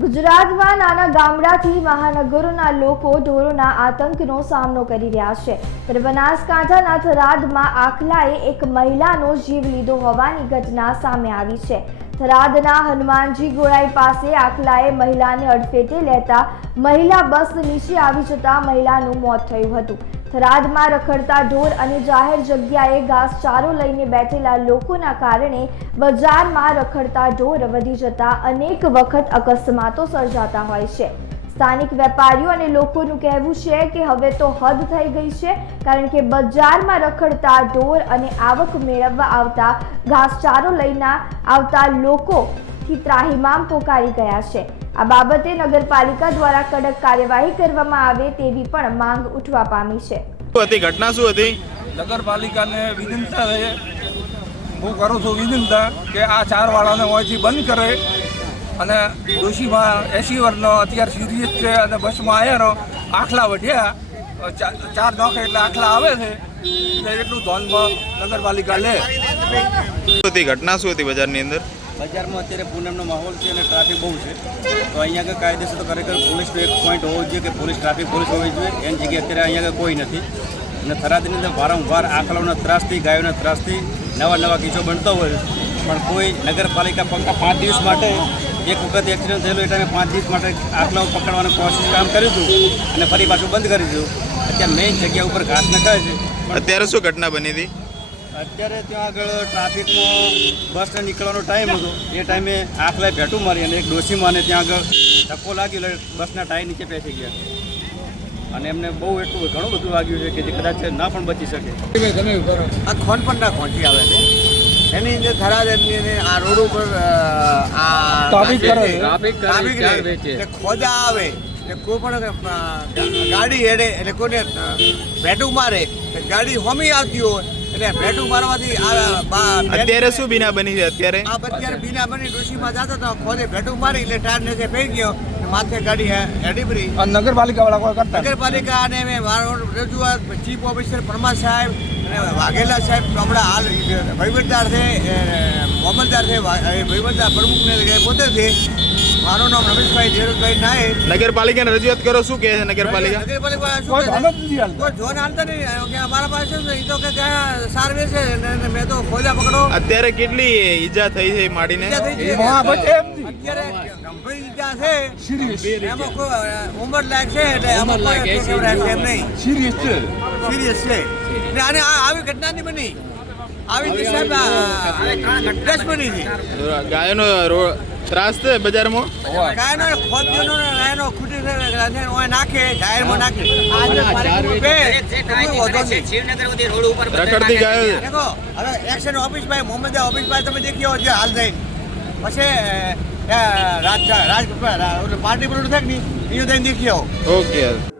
ગુજરાતમાં નાના ગામડાથી મહાનગરોના લોકો ઢોરોના આતંકનો સામનો કરી રહ્યા છે. ત્યારે બનાસકાંઠાના થરાદમાં આખલાએ એક મહિલાનો જીવ લીધો હોવાની ઘટના સામે આવી છે. થરાદના હનુમાનજી ગોળાઈ પાસે આખલાએ મહિલાને અડફેટે લેતા મહિલા બસ નીચે આવી જતા મહિલાનું મોત થયું હતું. થરાદમાં રખડતા ઢોર અને જાહેર જગ્યાએ ઘાસચારો લઈને બેઠેલા લોકોના કારણે બજારમાં રખડતા ઢોર વધી જતા અનેક વખત અકસ્માતો સર્જાતા હોય છે. સ્થાનિક વેપારીઓ અને લોકોનું કહેવું છે કે હવે તો હદ થઈ ગઈ છે, કારણ કે બજારમાં રખડતા ઢોર અને આવક મેળવવા આવતા ઘાસચારો લઈને આવતા લોકોથી ત્રાહિમામ પોકારી ગયા છે. આ બાબતે નગરપાલિકા દ્વારા કડક કાર્યવાહી કરવામાં આવે તેવી પણ માંગ ઉઠવા પામી છે. શું હતી? ઘટના શું હતી? નગરપાલિકાને વિનંતા છે હું કરું છું વિનંતા કે આ ચાર વાળાને અહીંથી બંધ કરે અને ડોશીમાં એસી વર્ષનો અત્યારે સિરિયસ છે અને બસમાં આવ્યાનો આખલા વધ્યા ચાર નોખ એટલે આખલા આવે છે એટલે એટલું ધોનમાં નગરપાલિકા લે. શું હતી? ઘટના શું હતી બજારની અંદર? બજારમાં અત્યારે પૂનમનો માહોલ છે અને ટ્રાફિક બહુ છે. તો અહીંયા આગળ કાયદેસર તો ખરેખર પોલીસનો એક પોઈન્ટ હોવો જોઈએ કે પોલીસ ટ્રાફિક પોલીસ હોવી જોઈએ. એની જગ્યાએ અત્યારે અહીંયા આગળ કોઈ નથી. અને થરાદની અંદર વારંવાર આંકડાઓના ત્રાસથી, ગાયોના ત્રાસથી નવા નવા કિસ્સો બનતો હોય. પણ કોઈ નગરપાલિકા ફક્ત પાંચ દિવસ માટે એક વખત એક્સિડન્ટ થયેલો એટલે અમે પાંચ દિવસ માટે આંકડાઓ પકડવાનું કોશિશ કામ કર્યું હતું અને ફરી પાછું બંધ કરી દીધું. અત્યારે મેઇન જગ્યા ઉપર ઘાસ નખાય છે. અત્યારે શું ઘટના બની હતી? અત્યારે ત્યાં આગળ ટ્રાફિકનો બસને નીકળવાનો ટાઈમ હતો. એ ટાઈમે આખલાએ ભેટું મારી અને એક ડોસીમાં ત્યાં આગળ ધક્કો લાગ્યો એટલે બસના ટાયર નીચે બેસી ગયા. અને એમને બહુ એટલું ઘણું બધું વાગ્યું છે કે જે કદાચ ના પણ બચી શકે. આ ખોન પણ ના ખોંચી આવે છે. એની અંદર થરાદ એમની આ રોડ ઉપર આ ટ્રાફિક કરે છે. ટ્રાફિક. ખોદા આવે. એટલે કોઈ પણ ગાડી હેડે એટલે કોઈને ભેટું મારે. ગાડી હોમી આવતી હોય. એટલે ભેટું મારવાથી અત્યારે શું બીના બની છે અત્યારે? અત્યારે બીના બની ડોશીમાં જતો તો ખોદે ભેટું મારી એટલે ટાયર નીચે પડી ગયો માથે ગાડી હેડી પડી અને નગરપાલિકાવાળા કોઈ કરતા? નગરપાલિકા અને મેં રજૂઆત ચીફ ઓફિસર પરમાર સાહેબ અને વાઘેલા સાહેબ હમણાં હાલ વહીવટદાર છે મામલદાર છે વહીવટદાર પ્રમુખને પોતે છે. મારું નામ રમેશભાઈ ધીરુભાઈ નાયક. નગરપાલિકાને રજૂઆત કરો શું કહે છે નગરપાલિકા? નગરપાલિકા શું કોઈ કહે છે? ધ્યાન જ નથી હાલતું. કોઈ જોન હાલતા નહીં. કે અમારા પાસે શું તો કે ત્યાં સારવે છે ને ને મેં તો ખોજા પકડો. અત્યારે કેટલી ઈજા થઈ છે માડીને. અત્યારે ગંભીર ઈજા છે. એમાં કોઈ ઉંમર લાયક છે એટલે એમાં કોઈ એમ નહીં. સિરિયસ છે. સિરિયસ છે. ને આને આ આવી ઘટના નહીં બની. આવી રીતે સાહેબ છે ગાયોનો ત્રાસ છે બજારમાં? ગાયનો ખોદીનો ને ગાયનો ખૂટી ઓય નાખે જાહેરમાં નાખે. આજે બે, કોઈ વાંધો રખડતી ગાયો. દેખો હવે એક્શન ઓફિસ ભાઈ મોહમ્મદ ઓફિસ ભાઈ તમે દેખ્યો જે હાલ થઈને. પછી રાજ રાજ પાર્ટી પર થાય ને એ દેખ્યો ઓકે.